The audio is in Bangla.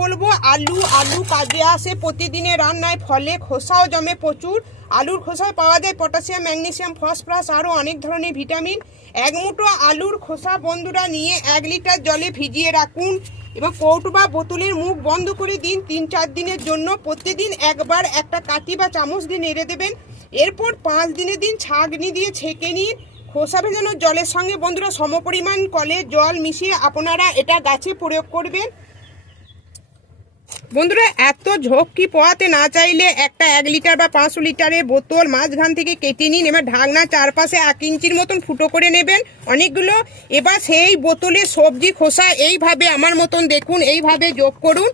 বলবো আলু কাজে আসে প্রতিদিনের রান্নায়, ফলে খোসাও জমে প্রচুর। আলুর খোসায় পাওয়া যায় পটাশিয়াম, ম্যাগনেসিয়াম, ফসফরাস, আরও অনেক ধরনের ভিটামিন। এক মুঠো আলুর খোসা বন্ধুরা নিয়ে 1 লিটার জলে ভিজিয়ে রাখুন এবং কৌটো বা বোতলের মুখ বন্ধ করে দিন 3-4 দিনের জন্য। প্রতিদিন একবার একটা কাঠি বা চামচ দিয়ে নেড়ে দেবেন। এরপর 5 দিনের দিন ছাঁকনি দিয়ে ছেঁকে নিন। খোসা ভেজানো জলের সঙ্গে বন্ধুরা সমপরিমাণ কলের জল মিশিয়ে আপনারা এটা গাছে প্রয়োগ করবেন। বন্ধুরা এত ঝক্কি পোয়াতে না চাইলে একটা 1 লিটার বা 500 লিটারের বোতল মাঝখান থেকে কেটে নিন। এবার ঢাকনা চারপাশে 1 ইঞ্চির মতন ফুটো করে নেবেন অনেকগুলো। এবার সেই বোতলে সবজি খোসা এইভাবে আমার মতন দেখুন এইভাবে যোগ করুন।